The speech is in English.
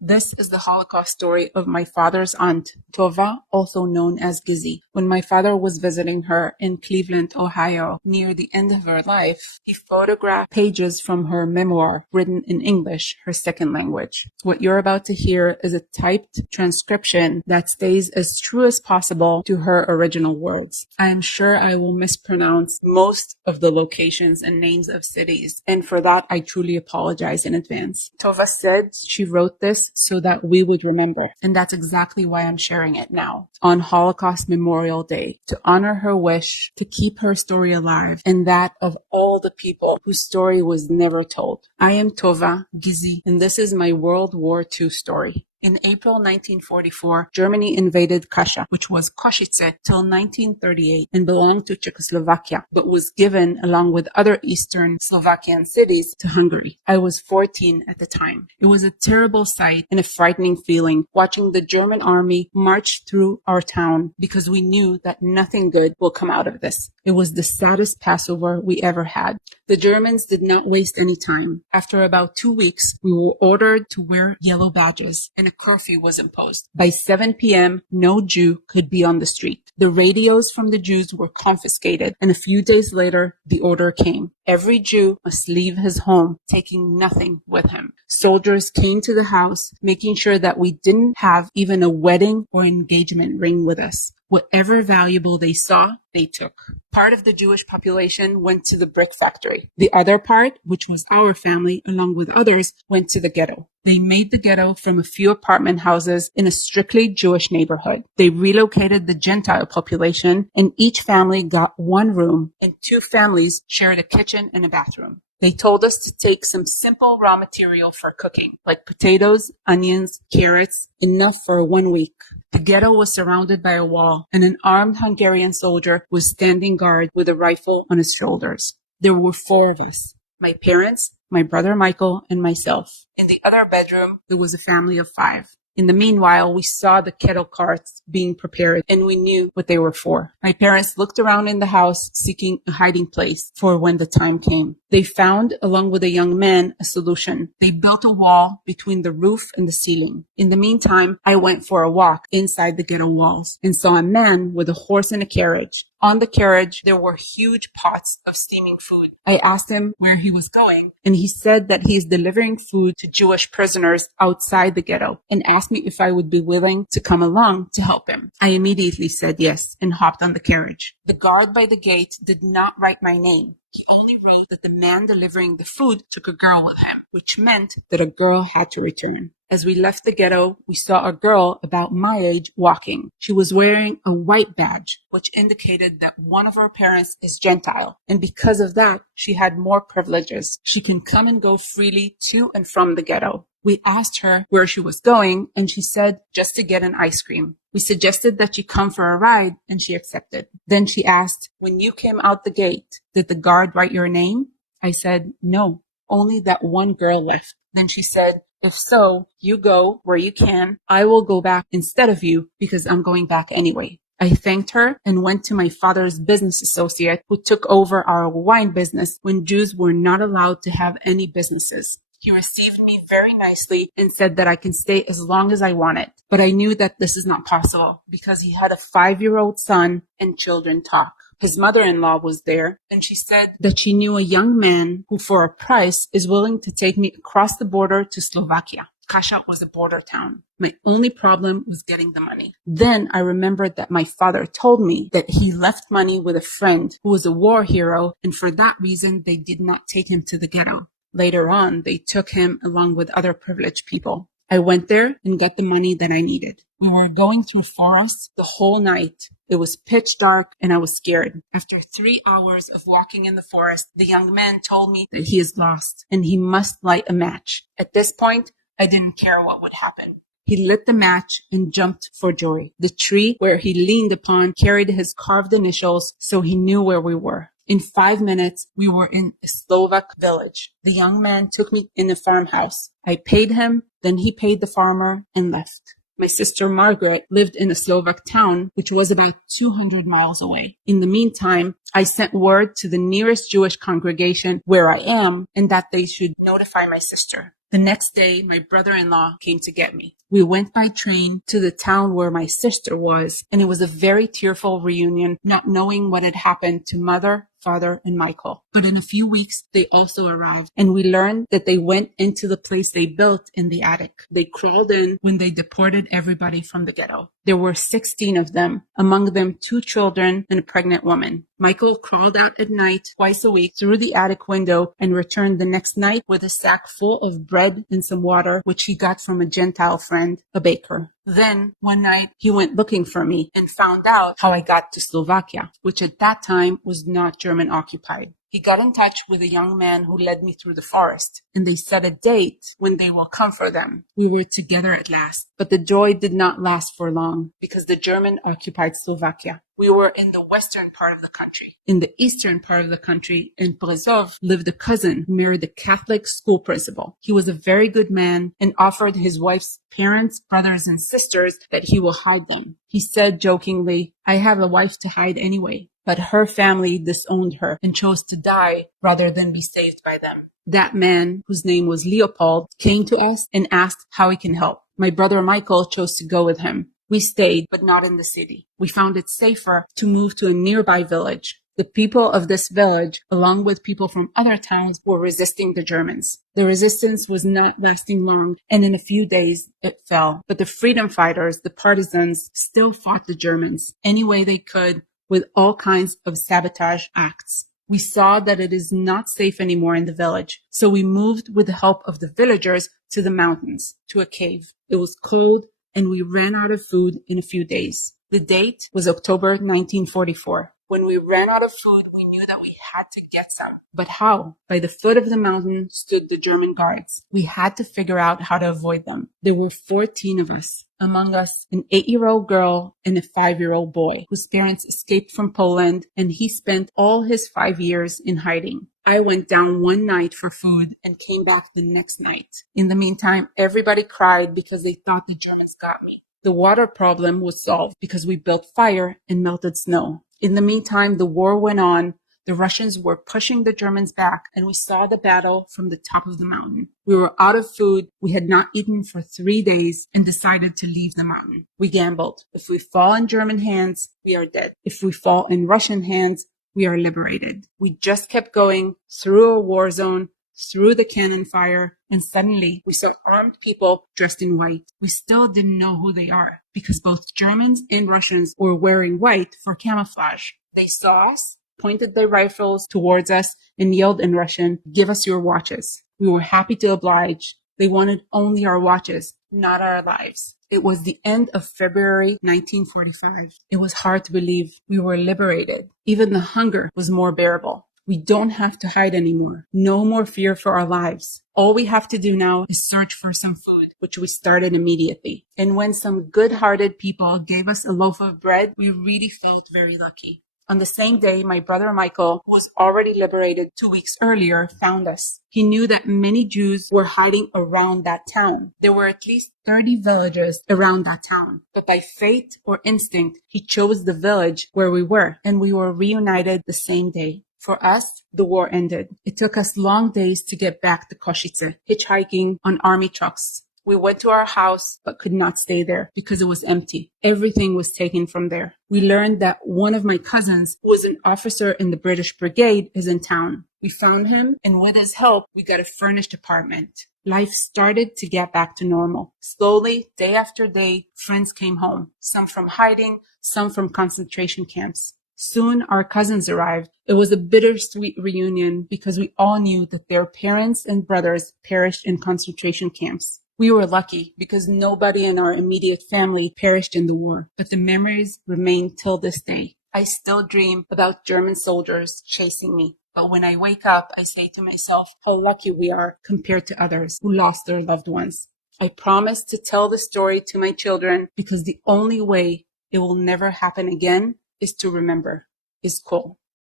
This is the Holocaust story of my father's aunt, Tova, also known as Gizzy. When my father was visiting her in Cleveland, Ohio, near the end of her life, he photographed pages from her memoir written in English, her second language. What you're about to hear is a typed transcription that stays as true as possible to her original words. I am sure I will mispronounce most of the locations and names of cities, and for that I truly apologize in advance. Tova said she wrote this so that we would remember, and that's exactly why I'm sharing it now, on Holocaust Memorial Day, to honor her wish to keep her story alive and that of all the people whose story was never told. I am Tova, Gizzy, and this is my World War II story. In April 1944, Germany invaded Kasha, which was Košice, till 1938 and belonged to Czechoslovakia, but was given, along with other Eastern Slovakian cities, to Hungary. I was 14 at the time. It was a terrible sight and a frightening feeling watching the German army march through our town because we knew that nothing good will come out of this. It was the saddest Passover we ever had. The Germans did not waste any time. After about 2 weeks, we were ordered to wear yellow badges, and a curfew was imposed. By 7 p.m., no Jew could be on the street. The radios from the Jews were confiscated, and a few days later, the order came. Every Jew must leave his home, taking nothing with him. Soldiers came to the house, making sure that we didn't have even a wedding or engagement ring with us. Whatever valuable they saw, they took. Part of the Jewish population went to the brick factory. The other part, which was our family, along with others, went to the ghetto. They made the ghetto from a few apartment houses in a strictly Jewish neighborhood. They relocated the Gentile population, and each family got one room, and 2 families shared a kitchen and a bathroom. They told us to take some simple raw material for cooking, like potatoes, onions, carrots, enough for 1 week. The ghetto was surrounded by a wall, and an armed Hungarian soldier was standing guard with a rifle on his shoulders. There were 4 of us: my parents, my brother Michael, and myself. In the other bedroom, there was a family of 5. In the meanwhile, we saw the kettle carts being prepared, and we knew what they were for. My parents looked around in the house, seeking a hiding place for when the time came. They found, along with a young man, a solution. They built a wall between the roof and the ceiling. In the meantime, I went for a walk inside the ghetto walls and saw a man with a horse and a carriage. On the carriage, there were huge pots of steaming food. I asked him where he was going, and he said that he is delivering food to Jewish prisoners outside the ghetto, and asked me if I would be willing to come along to help him. I immediately said yes and hopped on the carriage. The guard by the gate did not write my name. He only wrote that the man delivering the food took a girl with him, which meant that a girl had to return. As we left the ghetto, we saw a girl about my age walking. She was wearing a white badge, which indicated that one of her parents is Gentile, and because of that, she had more privileges. She can come and go freely to and from the ghetto. We asked her where she was going, and she said just to get an ice cream. We suggested that she come for a ride, and she accepted. Then she asked, "When you came out the gate, did the guard write your name?" I said, "No, only that one girl left." Then she said, "If so, you go where you can. I will go back instead of you because I'm going back anyway." I thanked her and went to my father's business associate who took over our wine business when Jews were not allowed to have any businesses. He received me very nicely and said that I can stay as long as I wanted. But I knew that this is not possible because he had a 5-year-old son and children talk. His mother-in-law was there, and she said that she knew a young man who, for a price, is willing to take me across the border to Slovakia. Kasha was a border town. My only problem was getting the money. Then I remembered that my father told me that he left money with a friend who was a war hero, and for that reason, they did not take him to the ghetto. Later on, they took him along with other privileged people. I went there and got the money that I needed. We were going through forests the whole night. It was pitch dark and I was scared. After 3 hours of walking in the forest, the young man told me that he is lost and he must light a match. At this point, I didn't care what would happen. He lit the match and jumped for joy. The tree where he leaned upon carried his carved initials, so he knew where we were. In 5 minutes, we were in a Slovak village. The young man took me in a farmhouse. I paid him, then he paid the farmer and left. My sister Margaret lived in a Slovak town, which was about 200 miles away. In the meantime, I sent word to the nearest Jewish congregation where I am and that they should notify my sister. The next day, my brother-in-law came to get me. We went by train to the town where my sister was, and it was a very tearful reunion, not knowing what had happened to mother, father, and Michael. But in a few weeks, they also arrived, and we learned that they went into the place they built in the attic. They crawled in when they deported everybody from the ghetto. There were 16 of them, among them 2 children and a pregnant woman. Michael crawled out at night twice a week through the attic window and returned the next night with a sack full of bread and some water, which he got from a Gentile friend, a baker. Then, one night, he went looking for me and found out how I got to Slovakia, which at that time was not German occupied. He got in touch with a young man who led me through the forest, and they set a date when they will come for them. We were together at last, but the joy did not last for long because the German occupied Slovakia. We were in the western part of the country. In the eastern part of the country, in Brezov, lived a cousin who married a Catholic school principal. He was a very good man and offered his wife's parents, brothers, and sisters that he will hide them. He said jokingly, "I have a wife to hide anyway." But her family disowned her and chose to die rather than be saved by them. That man, whose name was Leopold, came to us and asked how he can help. My brother Michael chose to go with him. We stayed, but not in the city. We found it safer to move to a nearby village. The people of this village, along with people from other towns, were resisting the Germans. The resistance was not lasting long, and in a few days it fell. But the freedom fighters, the partisans, still fought the Germans any way they could, with all kinds of sabotage acts. We saw that it is not safe anymore in the village, so we moved with the help of the villagers to the mountains, to a cave. It was cold, and we ran out of food in a few days. The date was October 1944. When we ran out of food, we knew that we had to get some. But how? By the foot of the mountain stood the German guards. We had to figure out how to avoid them. There were 14 of us. Among us, an 8-year-old girl and a 5-year-old boy whose parents escaped from Poland, and he spent all his 5 years in hiding. I went down one night for food and came back the next night. In the meantime, everybody cried because they thought the Germans got me. The water problem was solved because we built fire and melted snow. In the meantime, the war went on. The Russians were pushing the Germans back, and we saw the battle from the top of the mountain. We were out of food. We had not eaten for 3 days and decided to leave the mountain. We gambled. If we fall in German hands, we are dead. If we fall in Russian hands, we are liberated. We just kept going through a war zone, through the cannon fire, and suddenly we saw armed people dressed in white. We still didn't know who they are because both Germans and Russians were wearing white for camouflage. They saw us, pointed their rifles towards us, and yelled in Russian, "Give us your watches." We were happy to oblige. They wanted only our watches, not our lives. It was the end of February 1945. It was hard to believe we were liberated. Even the hunger was more bearable. We don't have to hide anymore. No more fear for our lives. All we have to do now is search for some food, which we started immediately. And when some good-hearted people gave us a loaf of bread, we really felt very lucky. On the same day, my brother Michael, who was already liberated 2 weeks earlier, found us. He knew that many Jews were hiding around that town. There were at least 30 villages around that town. But by fate or instinct, he chose the village where we were, and we were reunited the same day. For us, the war ended. It took us long days to get back to Košice, hitchhiking on army trucks. We went to our house, but could not stay there because it was empty. Everything was taken from there. We learned that one of my cousins, who was an officer in the British Brigade, is in town. We found him, and with his help, we got a furnished apartment. Life started to get back to normal. Slowly, day after day, friends came home. Some from hiding, some from concentration camps. Soon our cousins arrived. It was a bittersweet reunion because we all knew that their parents and brothers perished in concentration camps. We were lucky because nobody in our immediate family perished in the war, but the memories remain till this day. I still dream about German soldiers chasing me, but when I wake up, I say to myself how lucky we are compared to others who lost their loved ones. I promise to tell the story to my children because the only way it will never happen again is to remember. Is cool.